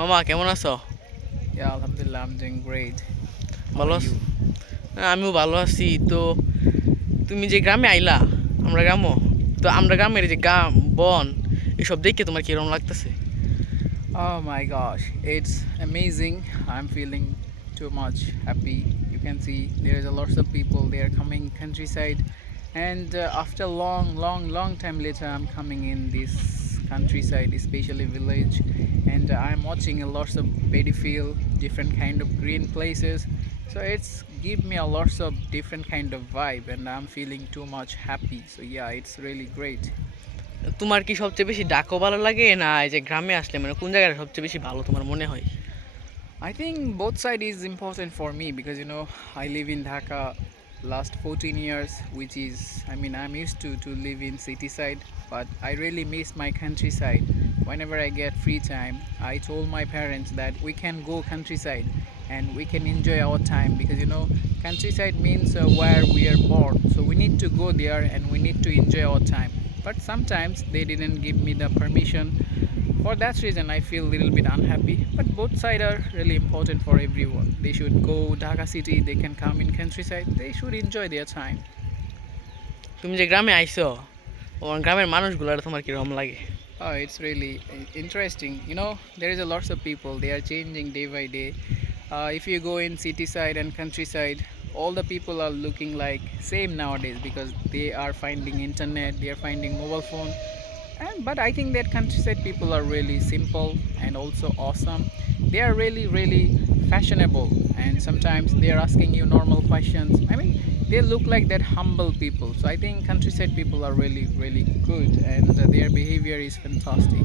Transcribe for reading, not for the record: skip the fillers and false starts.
মামা কেমন আছো? Yeah, Alhamdulillah, I'm doing great. How ভালো are আছো? you? আমিও ভালো আছি। তো তুমি যে গ্রামে আইলা, আমরা গ্রামও, তো আমরা গ্রামের যে বন এসব দেখে তোমার কিরকম লাগতেছে? Oh my gosh, it's amazing. I'm feeling too much happy. You can see there's a lots of people. They are coming countryside, and after long time later, I'm coming in this countryside, especially village, and I'm watching a lots of paddy field, different kind of green places. So it's give me a lots of different kind of vibe, and I'm feeling too much happy. So yeah, it's really great. তোমার কি সবচেয়ে বেশি ডাকও ভালো লাগে, না এই যে গ্রামে আসলে মানে কোন জায়গাটা সবচেয়ে বেশি ভালো তোমার মনে হয়? I think both side is important for me because I live in Dhaka last 14 years, which is I'm used to live in city side, but I really miss my countryside. Whenever I get free time, I told my parents that we can go countryside and we can enjoy our time because countryside means where we are born, so we need to go there and we need to enjoy our time. But sometimes they didn't give me the permission. For that reason, I feel a little bit unhappy. But both sides are really important for everyone. They should go Dhaka city. They can come in countryside. They should enjoy their time. তুমি যে গ্রামে আইছো, তোমার গ্রামের মানুষগুলার তোমার কিরকম লাগে? Oh, it's really interesting. There is a lots of people. They are changing day by day. If you go in city side and countryside, all the people are looking like same nowadays because they are finding internet. They are finding mobile phone. But I think that countryside people are really simple and also awesome. They are really fashionable, and sometimes they are asking you normal questions. I mean, they look like that humble people. So I think countryside people are really good, and their behavior is fantastic.